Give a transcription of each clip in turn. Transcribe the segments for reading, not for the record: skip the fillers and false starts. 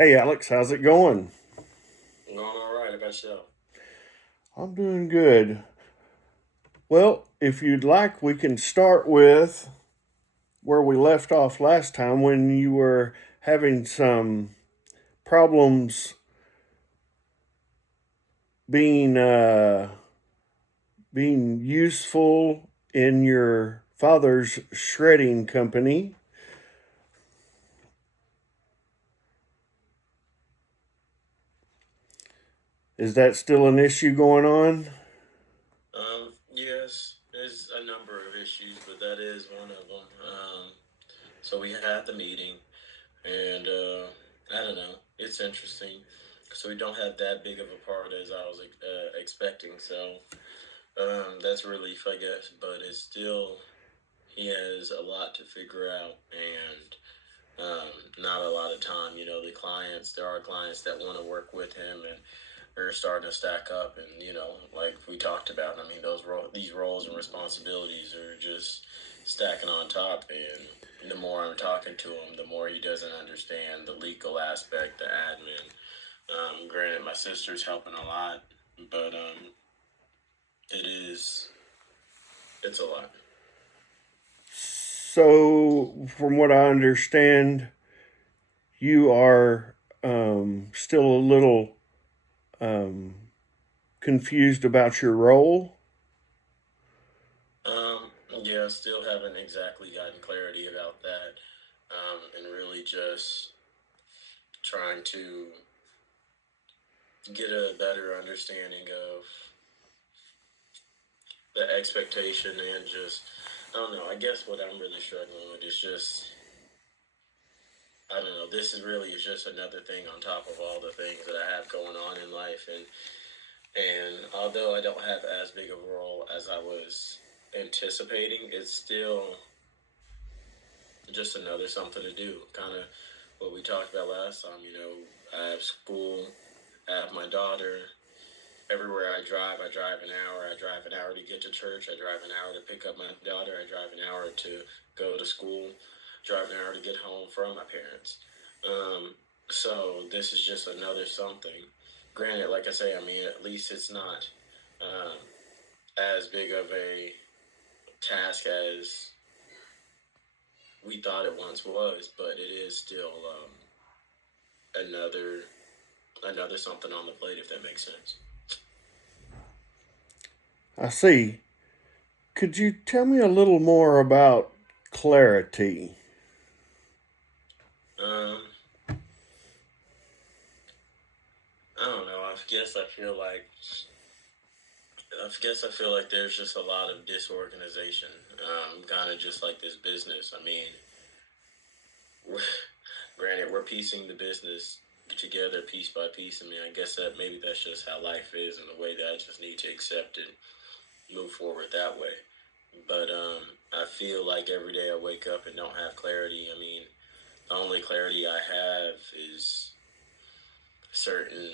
Hey Alex, how's it going? I'm going all right. How about yourself? I'm doing good. Well, if you'd like, we can start with where we left off last time when you were having some problems being being useful in your father's shredding company. Is that still an issue going on? Yes, there's a number of issues, but that is one of them. So we had the meeting, and I don't know. It's interesting. So we don't have that big of a part as I was expecting. So that's a relief, I guess. But it's still he has a lot to figure out, and not a lot of time. There are clients that want to work with him, and are starting to stack up. And like we talked about, I mean, these roles and responsibilities are just stacking on top. And the more I'm talking to him, the more he doesn't understand the legal aspect, the admin. Granted, my sister's helping a lot, but it is it's a lot. So, from what I understand, you are still a little um, confused about your role. Yeah, still haven't exactly gotten clarity about that, and really just trying to get a better understanding of the expectation and just I don't know. I guess what I'm really struggling with is just I don't know. This is really is just another thing on top of all the things that I have going on in life, and although I don't have as big of a role as I was anticipating, it's still just another something to do. Kind of what we talked about last time. I have school, I have my daughter. Everywhere I drive an hour. I drive an hour to get to church. I drive an hour to pick up my daughter. I drive an hour to go to school. Drive an hour to get home from my parents. So this is just another something. Granted, like I say, I mean, at least it's not um, as big of a task as we thought it once was, but it is still another another something on the plate, if that makes sense. I see. Could you tell me a little more about clarity? Um, I don't know. I feel like there's just a lot of disorganization. Kind of just like this business. I mean, we're, granted, we're piecing the business together piece by piece. I mean, I guess that maybe that's just how life is, and the way that I just need to accept it, move forward that way. But I feel like every day I wake up and don't have clarity. I mean, the only clarity I have is certain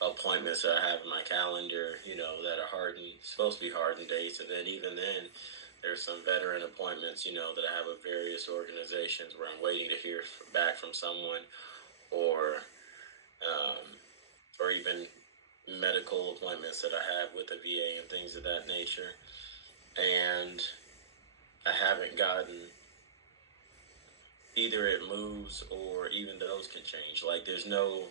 appointments that I have in my calendar, that are supposed to be hardened dates. And then even then, there's some veteran appointments, that I have with various organizations where I'm waiting to hear back from someone, or um, or even medical appointments that I have with the VA and things of that nature. And I haven't gotten either it moves or even those can change. Like there's no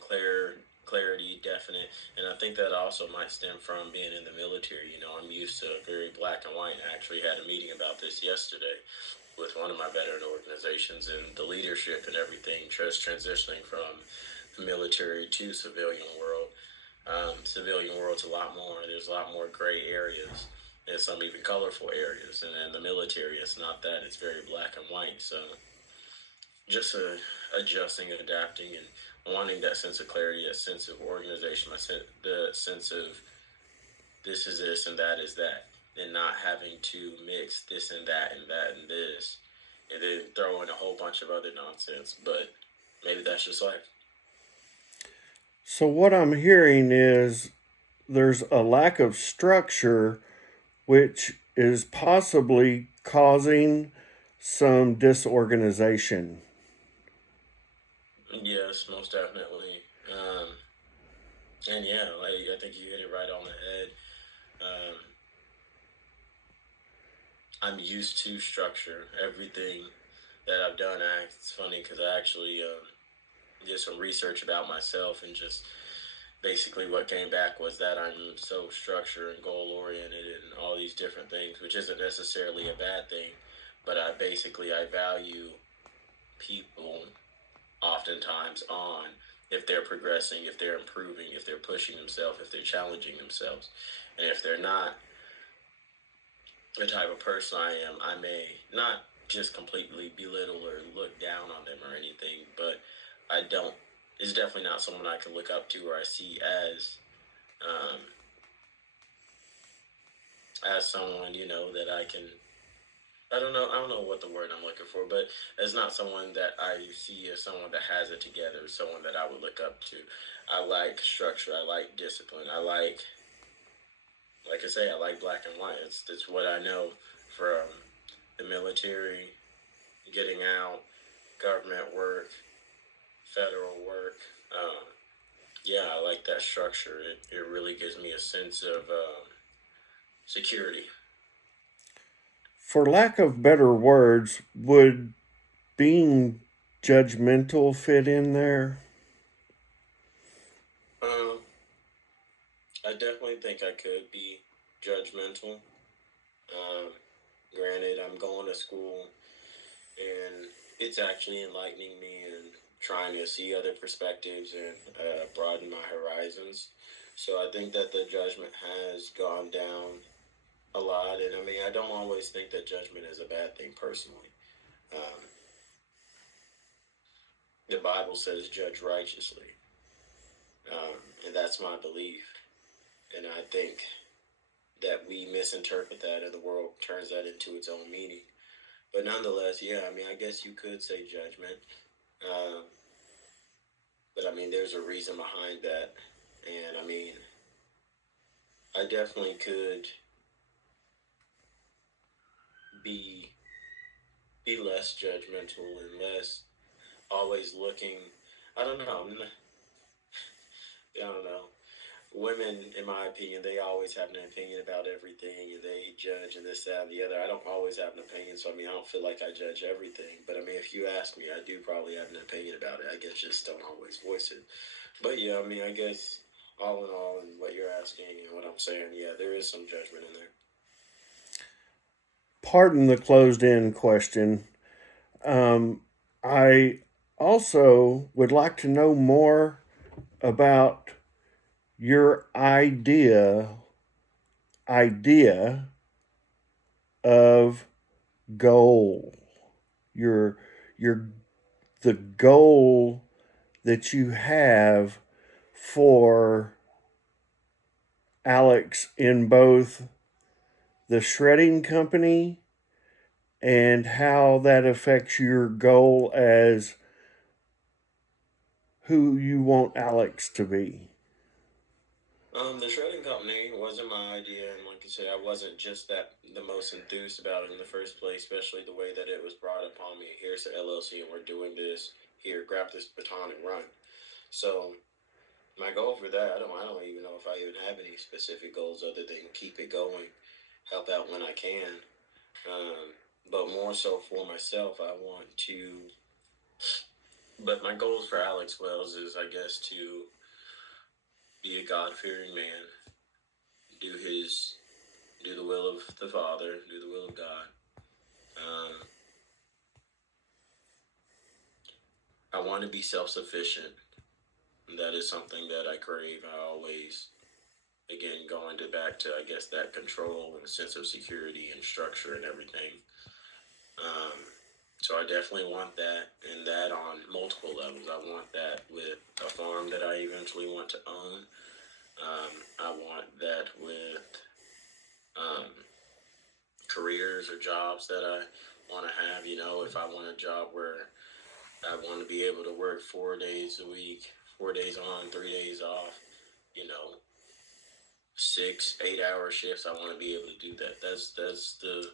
clarity definite, and I think that also might stem from being in the military. I'm used to very black and white. I actually had a meeting about this yesterday with one of my veteran organizations, and the leadership and everything just transitioning from the military to civilian world. Civilian world's a lot more. There's a lot more gray areas and some even colorful areas, and in the military it's not that. It's very black and white. So just adjusting, adapting, and wanting that sense of clarity, that sense of organization, the sense of this is this and that is that, and not having to mix this and that and that and this, and then throw in a whole bunch of other nonsense. But maybe that's just life. So, what I'm hearing is there's a lack of structure, which is possibly causing some disorganization. Yes, most definitely. And yeah, like, I think you hit it right on the head. Um, I'm used to structure. Everything that I've done, it's funny because I actually did some research about myself, and just basically what came back was that I'm so structure and goal oriented and all these different things, which isn't necessarily a bad thing, but I value people oftentimes on if they're progressing, if they're improving, if they're pushing themselves, if they're challenging themselves. And if they're not the type of person I am, I may not just completely belittle or look down on them or anything, but I don't, it's definitely not someone I can look up to or I see um, as someone, that I don't know what the word I'm looking for, but it's not someone that I see as someone that has it together, someone that I would look up to. I like structure. I like discipline. Like I say, I like black and white. It's what I know from the military, getting out, government work, federal work. Um, yeah, I like that structure. It really gives me a sense of security. For lack of better words, would being judgmental fit in there? Um, I definitely think I could be judgmental. Um, Granted, I'm going to school and it's actually enlightening me and trying to see other perspectives and broaden my horizons. So I think that the judgment has gone down a lot. And I mean, I don't always think that judgment is a bad thing personally. Um, the Bible says, judge righteously. And that's my belief. And I think that we misinterpret that and the world turns that into its own meaning. But nonetheless, yeah, I mean, I guess you could say judgment. Um, but I mean, there's a reason behind that. And I mean, I definitely could be be less judgmental and less always looking. I don't know. I don't know. Women, in my opinion, they always have an opinion about everything, and they judge and this, that, and the other. I don't always have an opinion, so I mean, I don't feel like I judge everything. But I mean, if you ask me, I do probably have an opinion about it. I guess just don't always voice it. But yeah, I mean, I guess all in all, and what you're asking and what I'm saying, yeah, there is some judgment in there. Pardon the closed end question. Um, I also would like to know more about your idea of goal. Your your the goal that you have for Alex in both the shredding company and how that affects your goal as who you want Alex to be. The shredding company wasn't my idea, and like I said, I wasn't just that the most enthused about it in the first place, especially the way that it was brought upon me. Here's the LLC, and we're doing this. Here, grab this baton and run. So my goal for that, I don't even know if I even have any specific goals other than keep it going, help out when I can. Um, but more so for myself, I want to. But my goals for Alex Wells is, I guess, to be a God fearing man, do his do the will of the Father, do the will of God. Um, I want to be self sufficient. That is something that I crave. I always, again, going to back to, I guess, that control and a sense of security and structure and everything. Um, so I definitely want that, and that on multiple levels. I want that with a farm that I eventually want to own. I want that with um, careers or jobs that I want to have. If I want a job where I want to be able to work 4 days a week, 4 days on, 3 days off, you know, 6, 8 hour shifts. I want to be able to do that. That's the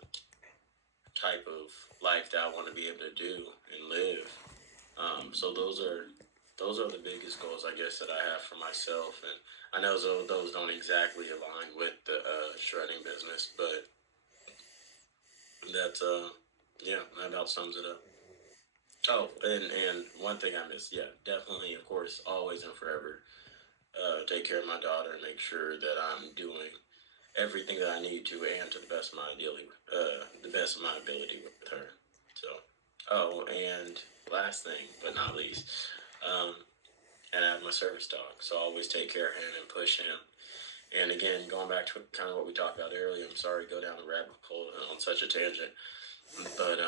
type of life that I want to be able to do and live. So those are those are the biggest goals, I guess, that I have for myself. And I know those don't exactly align with the shredding business, but that's yeah, that about sums it up. Oh, and one thing I missed, yeah, definitely, of course, always and forever, take care of my daughter and make sure that I'm doing everything that I need to, and to the best of my the best of my ability with her. So, oh, and last thing but not least, um, and I have my service dog, so I always take care of him and push him. And again, going back to kind of what we talked about earlier, I'm sorry to go down the rabbit hole on such a tangent, but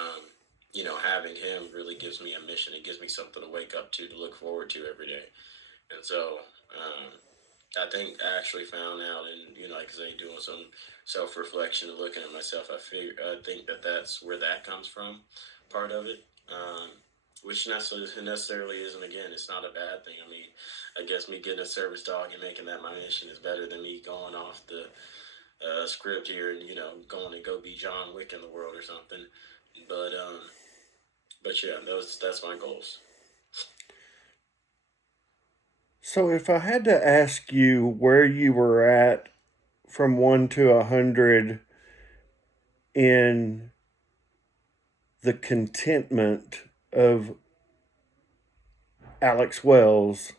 having him really gives me a mission. It gives me something to wake up to look forward to every day. And so, um, I think I actually found out, and like I say, doing some self reflection and looking at myself, I think that that's where that comes from, part of it. Which necessarily isn't. Again, it's not a bad thing. I mean, I guess me getting a service dog and making that my mission is better than me going off the script here and going to go be John Wick in the world or something. But yeah, that's my goals. So, if I had to ask you where you were at from 1 to 100 in the contentment of Alex Wells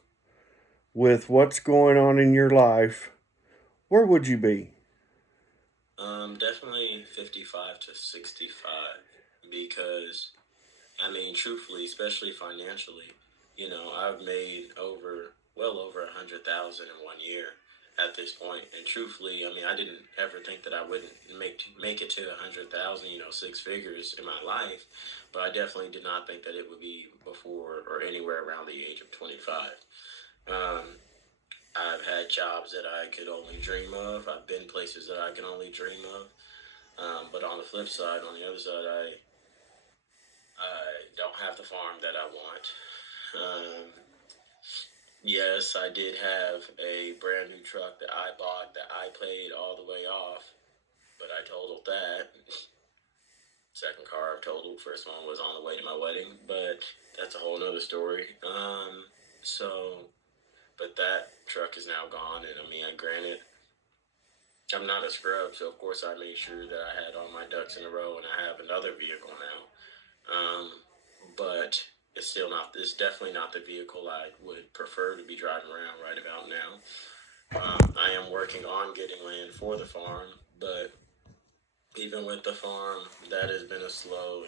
with what's going on in your life, where would you be? Definitely 55 to 65 because I mean, truthfully, especially financially, I've made well over 100,000 in 1 year at this point. And truthfully, I mean, I didn't ever think that I wouldn't make it to 100,000, six figures in my life, but I definitely did not think that it would be before or anywhere around the age of 25. Um, I've had jobs that I could only dream of. I've been places that I can only dream of. But on the flip side, on the other side, I don't have the farm that I want. Um, yes, I did have a brand new truck that I bought that I paid all the way off, but I totaled that. Second car I've totaled. First one was on the way to my wedding, but that's a whole nother story. So, but that truck is now gone, and I mean, granted, I'm not a scrub, so of course I made sure that I had all my ducks in a row, and I have another vehicle now. But it's still not. It's definitely not the vehicle I would prefer to be driving around right about now. I am working on getting land for the farm, but even with the farm, that has been a slow.